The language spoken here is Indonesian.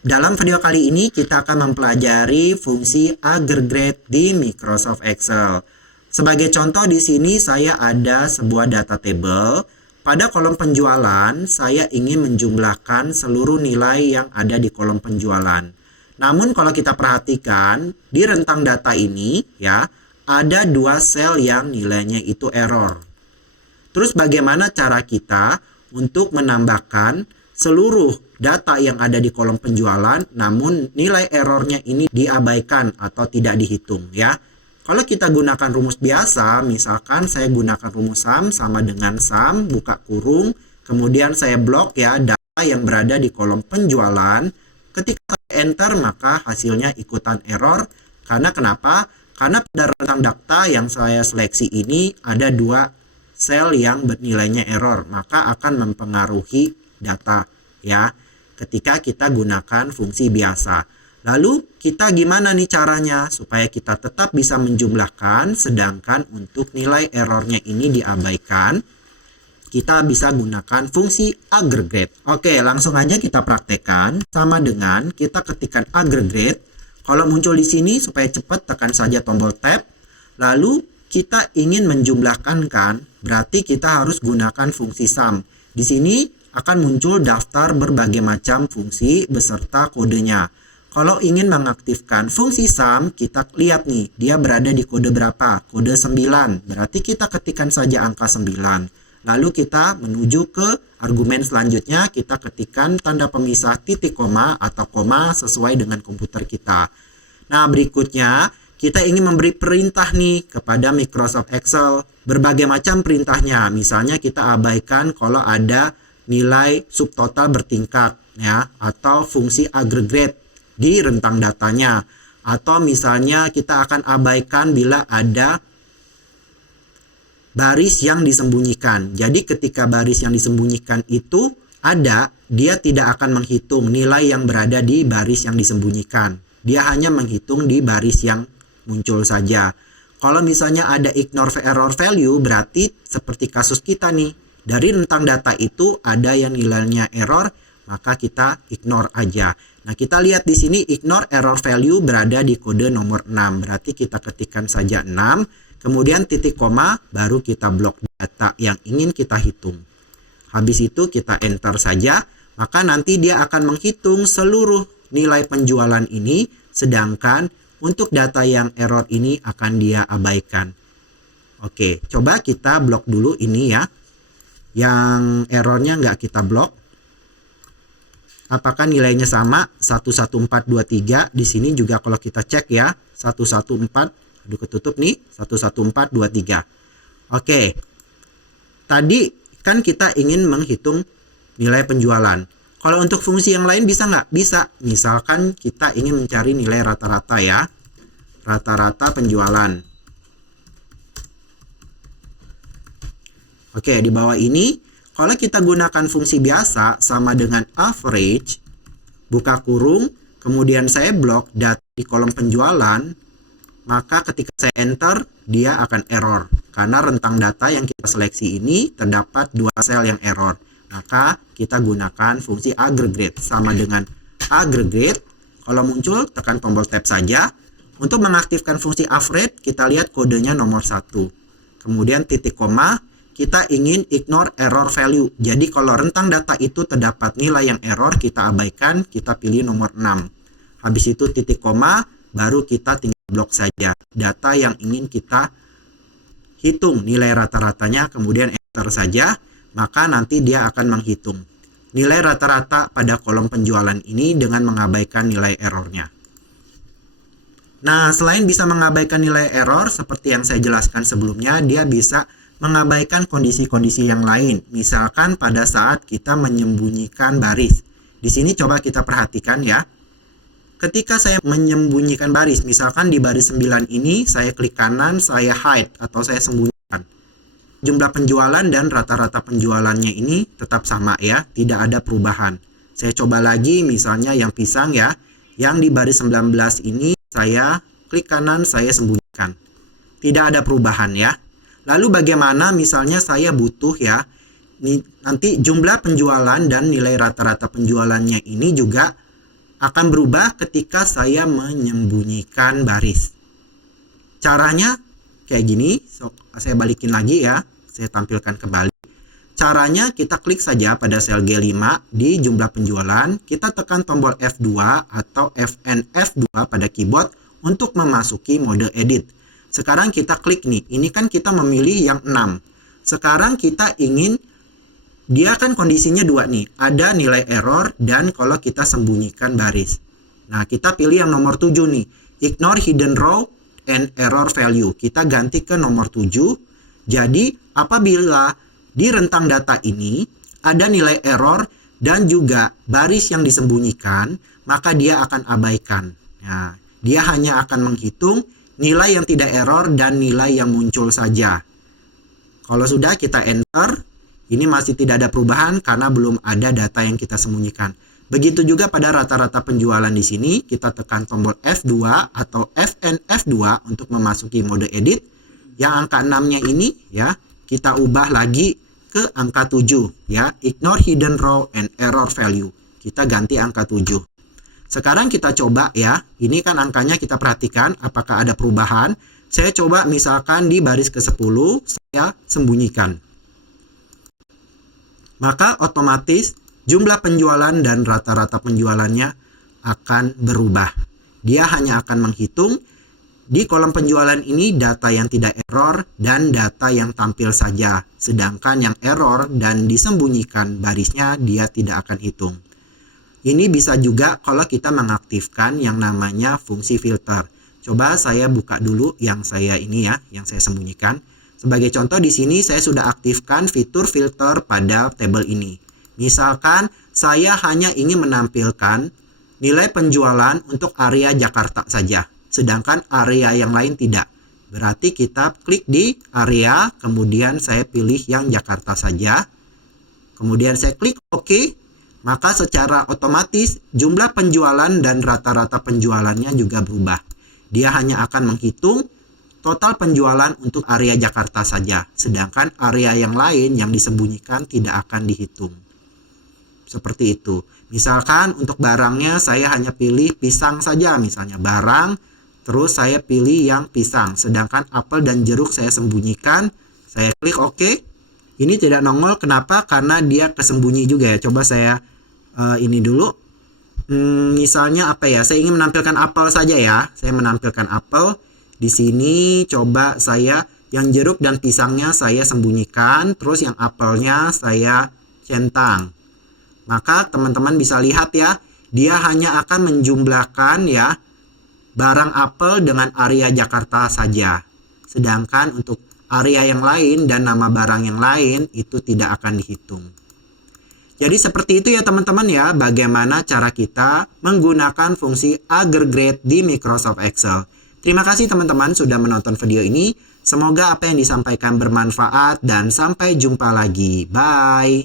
Dalam video kali ini kita akan mempelajari fungsi aggregate di Microsoft Excel. Sebagai contoh di sini saya ada sebuah data table. Pada kolom penjualan saya ingin menjumlahkan seluruh nilai yang ada di kolom penjualan. Namun kalau kita perhatikan di rentang data ini ya, ada dua sel yang nilainya itu error. Terus bagaimana cara kita untuk menambahkan seluruh data yang ada di kolom penjualan, namun nilai errornya ini diabaikan atau tidak dihitung ya. Kalau kita gunakan rumus biasa, misalkan saya gunakan rumus sum sama dengan sum, buka kurung, kemudian saya blok ya data yang berada di kolom penjualan. Ketika saya enter maka hasilnya ikutan error. Karena kenapa? Karena pada rentang data yang saya seleksi ini ada dua sel yang bernilainya error, maka akan mempengaruhi data ya ketika kita gunakan fungsi biasa. Lalu kita gimana nih caranya supaya kita tetap bisa menjumlahkan sedangkan untuk nilai errornya ini diabaikan? Kita bisa gunakan fungsi aggregate. Oke, langsung aja kita praktekkan. Sama dengan kita ketikkan aggregate. Kalau muncul di sini supaya cepat tekan saja tombol tab. Lalu kita ingin menjumlahkan kan, berarti kita harus gunakan fungsi sum. Di sini akan muncul daftar berbagai macam fungsi beserta kodenya. Kalau ingin mengaktifkan fungsi sum, kita lihat nih, dia berada di kode berapa? Kode 9. Berarti kita ketikkan saja angka 9. Lalu kita menuju ke argumen selanjutnya, kita ketikkan tanda pemisah titik koma atau koma sesuai dengan komputer kita. Nah, berikutnya kita ingin memberi perintah nih kepada Microsoft Excel. Berbagai macam perintahnya. Misalnya kita abaikan kalau ada nilai subtotal bertingkat ya, atau fungsi aggregate di rentang datanya, atau misalnya kita akan abaikan bila ada baris yang disembunyikan. Jadi ketika baris yang disembunyikan itu ada, dia tidak akan menghitung nilai yang berada di baris yang disembunyikan. Dia hanya menghitung di baris yang muncul saja. Kalau misalnya ada ignore error value, berarti seperti kasus kita nih. Dari rentang data itu ada yang nilainya error, maka kita ignore aja. Nah, kita lihat di sini ignore error value berada di kode nomor 6. Berarti kita ketikkan saja 6, kemudian titik koma, baru kita blok data yang ingin kita hitung. Habis itu kita enter saja, maka nanti dia akan menghitung seluruh nilai penjualan ini, sedangkan untuk data yang error ini akan dia abaikan. Oke, coba kita blok dulu ini ya. Yang errornya nggak kita blok. Apakah nilainya sama? 11423. Di sini juga kalau kita cek ya, 114, aduh ketutup nih, 11423. Oke. Tadi kan kita ingin menghitung nilai penjualan. Kalau untuk fungsi yang lain bisa nggak? Bisa. Misalkan kita ingin mencari nilai rata-rata ya. Rata-rata penjualan. Oke, di bawah ini, kalau kita gunakan fungsi biasa sama dengan average, buka kurung, kemudian saya blok data di kolom penjualan, maka ketika saya enter, dia akan error. Karena rentang data yang kita seleksi ini terdapat dua sel yang error. Maka kita gunakan fungsi aggregate. Sama dengan aggregate, kalau muncul tekan tombol tab saja. Untuk mengaktifkan fungsi average, kita lihat kodenya nomor 1. Kemudian titik koma, kita ingin ignore error value. Jadi kalau rentang data itu terdapat nilai yang error, kita abaikan, kita pilih nomor 6. Habis itu titik koma, baru kita tinggal blok saja data yang ingin kita hitung nilai rata-ratanya, kemudian enter saja, maka nanti dia akan menghitung nilai rata-rata pada kolom penjualan ini dengan mengabaikan nilai errornya. Nah, selain bisa mengabaikan nilai error, seperti yang saya jelaskan sebelumnya, dia bisa mengabaikan kondisi-kondisi yang lain. Misalkan pada saat kita menyembunyikan baris. Di sini coba kita perhatikan ya. Ketika saya menyembunyikan baris, misalkan di baris 9 ini, saya klik kanan, saya hide atau saya sembunyikan. Jumlah penjualan dan rata-rata penjualannya ini tetap sama ya, tidak ada perubahan. Saya coba lagi misalnya yang pisang ya, yang di baris 19 ini saya klik kanan, saya sembunyikan. Tidak ada perubahan ya. Lalu bagaimana misalnya saya butuh ya, nanti jumlah penjualan dan nilai rata-rata penjualannya ini juga akan berubah ketika saya menyembunyikan baris. Caranya kayak gini, saya balikin lagi ya, saya tampilkan kembali. Caranya kita klik saja pada sel G5 di jumlah penjualan, kita tekan tombol F2 atau Fn F2 pada keyboard untuk memasuki mode edit. Sekarang kita klik nih, ini kan kita memilih yang 6. Sekarang kita ingin, dia kan kondisinya 2 nih, ada nilai error dan kalau kita sembunyikan baris. Nah, kita pilih yang nomor 7 nih, ignore hidden row and error value. Kita ganti ke nomor 7. Jadi, apabila di rentang data ini ada nilai error dan juga baris yang disembunyikan, maka dia akan abaikan. Nah, dia hanya akan menghitung nilai yang tidak error dan nilai yang muncul saja. Kalau sudah kita enter, ini masih tidak ada perubahan karena belum ada data yang kita sembunyikan. Begitu juga pada rata-rata penjualan di sini, kita tekan tombol F2 atau Fn F2 untuk memasuki mode edit. Yang angka 6-nya ini ya, kita ubah lagi ke angka 7 ya, ignore hidden row and error value. Kita ganti angka 7. Sekarang kita coba ya, ini kan angkanya kita perhatikan apakah ada perubahan. Saya coba misalkan di baris ke-10 saya sembunyikan. Maka otomatis jumlah penjualan dan rata-rata penjualannya akan berubah. Dia hanya akan menghitung di kolom penjualan ini data yang tidak error dan data yang tampil saja. Sedangkan yang error dan disembunyikan barisnya dia tidak akan hitung. Ini bisa juga kalau kita mengaktifkan yang namanya fungsi filter. Coba saya buka dulu yang saya ini ya, yang saya sembunyikan. Sebagai contoh di sini saya sudah aktifkan fitur filter pada tabel ini. Misalkan saya hanya ingin menampilkan nilai penjualan untuk area Jakarta saja. Sedangkan area yang lain tidak. Berarti kita klik di area, kemudian saya pilih yang Jakarta saja. Kemudian saya klik OK, maka secara otomatis jumlah penjualan dan rata-rata penjualannya juga berubah. Dia hanya akan menghitung total penjualan untuk area Jakarta saja. Sedangkan area yang lain yang disembunyikan tidak akan dihitung. Seperti itu. Misalkan untuk barangnya saya hanya pilih pisang saja, misalnya barang. Terus saya pilih yang pisang, sedangkan apel dan jeruk saya sembunyikan. Saya klik OK. Ini tidak nongol, kenapa? Karena dia kesembunyi juga ya. Coba saya ini dulu. Misalnya apa ya? Saya ingin menampilkan apel saja ya. Saya menampilkan apel. Di sini coba saya yang jeruk dan pisangnya saya sembunyikan. Terus yang apelnya saya centang. Maka teman-teman bisa lihat ya. Dia hanya akan menjumlahkan ya barang apel dengan area Jakarta saja. Sedangkan untuk area yang lain dan nama barang yang lain itu tidak akan dihitung. Jadi seperti itu ya teman-teman ya, bagaimana cara kita menggunakan fungsi aggregate di Microsoft Excel. Terima kasih teman-teman sudah menonton video ini. Semoga apa yang disampaikan bermanfaat dan sampai jumpa lagi. Bye.